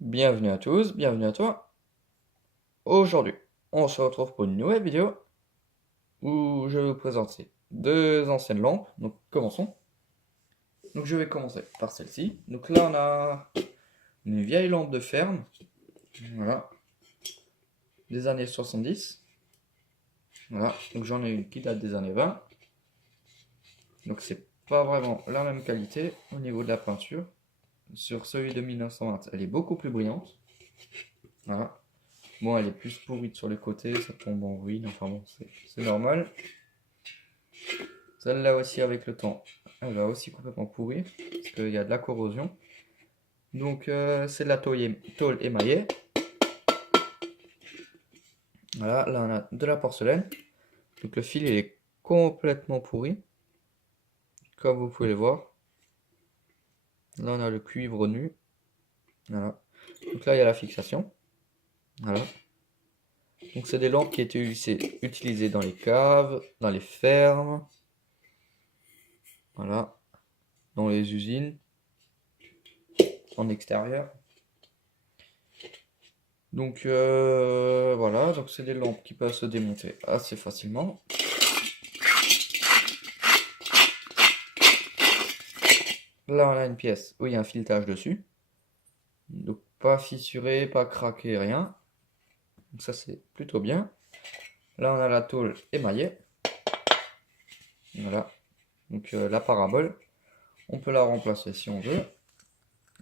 Bienvenue à tous, bienvenue à toi. Aujourd'hui, on se retrouve pour une nouvelle vidéo où je vais vous présenter deux anciennes lampes. Donc commençons. Donc je vais commencer par celle-ci. Donc là on a une vieille lampe de ferme. Voilà. Des années 70. Voilà. Donc j'en ai une qui date des années 20. Donc c'est pas vraiment la même qualité au niveau de la peinture. Sur celui de 1920, elle est beaucoup plus brillante. Voilà. Bon, elle est plus pourrie sur les côtés, ça tombe en ruine, enfin bon, c'est normal. Celle-là aussi, avec le temps, elle va aussi complètement pourrir, parce qu'il y a de la corrosion. Donc, c'est de la tôle émaillée. Voilà, là on a de la porcelaine. Donc le fil, il est complètement pourri, comme vous pouvez le voir. Là, on a le cuivre nu. Voilà. Donc là, il y a la fixation. Voilà. Donc, c'est des lampes qui étaient utilisées dans les caves, dans les fermes. Voilà. Dans les usines. En extérieur. Donc voilà, donc c'est des lampes qui peuvent se démonter assez facilement. Là on a une pièce où il y a un filetage dessus. Donc pas fissuré, pas craqué, rien. Donc ça c'est plutôt bien. Là on a la tôle émaillée. Voilà. Donc la parabole. On peut la remplacer si on veut.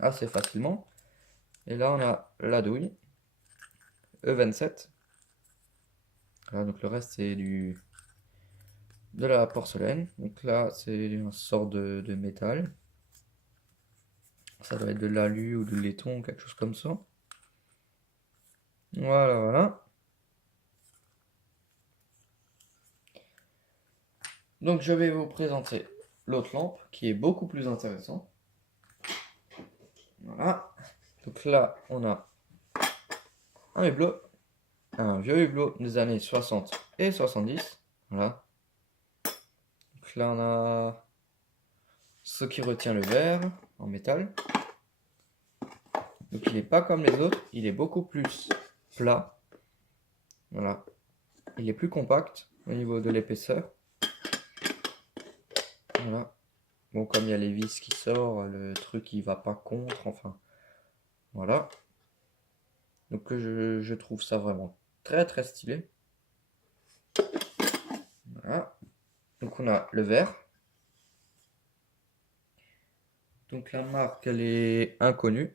Assez facilement. Et là on a la douille. E27. Voilà, donc le reste c'est de la porcelaine. Donc là c'est une sorte de métal. Ça doit être de l'alu ou du laiton, quelque chose comme ça. Voilà, voilà. Donc je vais vous présenter l'autre lampe qui est beaucoup plus intéressante. Voilà. Donc là, on a un hublot, un vieux hublot des années 60 et 70. Voilà. Donc là, on a ce qui retient le verre en métal. Donc il n'est pas comme les autres, il est beaucoup plus plat. Voilà. Il est plus compact au niveau de l'épaisseur. Voilà. Bon, comme il y a les vis qui sortent, le truc il va pas contre, enfin. Voilà. Donc je trouve ça vraiment très très stylé. Voilà. Donc on a le verre. Donc la marque elle est inconnue.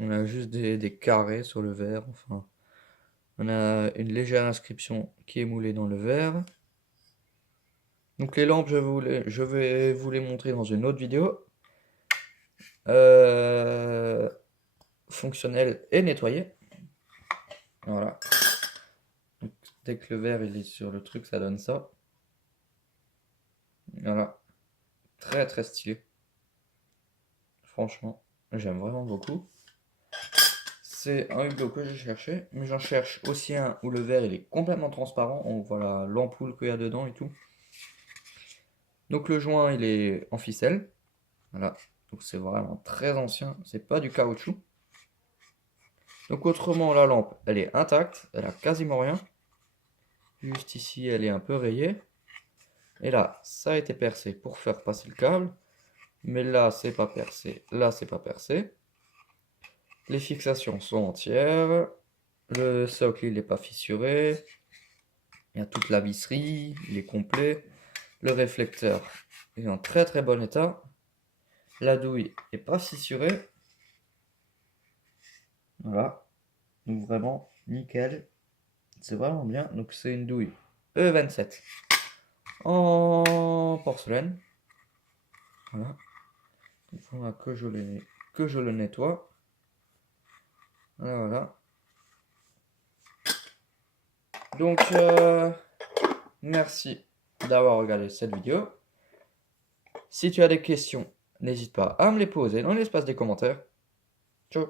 On a juste des carrés sur le verre. Enfin, on a une légère inscription qui est moulée dans le verre. Donc les lampes, je vais vous les montrer dans une autre vidéo. Euh, Fonctionnelle et nettoyée. Voilà. Donc, dès que le verre il est sur le truc, ça donne ça. Voilà. Très très stylé. Franchement, j'aime vraiment beaucoup. C'est un hublot que je cherchais, mais j'en cherche aussi un où le verre il est complètement transparent. On voit l'ampoule qu'il y a dedans et tout. Donc le joint il est en ficelle. Voilà. Donc c'est vraiment très ancien. C'est pas du caoutchouc. Donc autrement la lampe elle est intacte. Elle a quasiment rien. Juste ici elle est un peu rayée. Et là ça a été percé pour faire passer le câble. Mais là c'est pas percé. Là c'est pas percé. Les fixations sont entières. Le socle il n'est pas fissuré. Il y a toute la visserie, il est complet. Le réflecteur est en très très bon état. La douille est pas fissurée. Voilà. Donc vraiment nickel. C'est vraiment bien. Donc c'est une douille E27 en porcelaine. Voilà. Il faudra que je le nettoie. Voilà, voilà. Donc merci d'avoir regardé cette vidéo. Si tu as des questions, n'hésite pas à me les poser dans l'espace des commentaires. Ciao.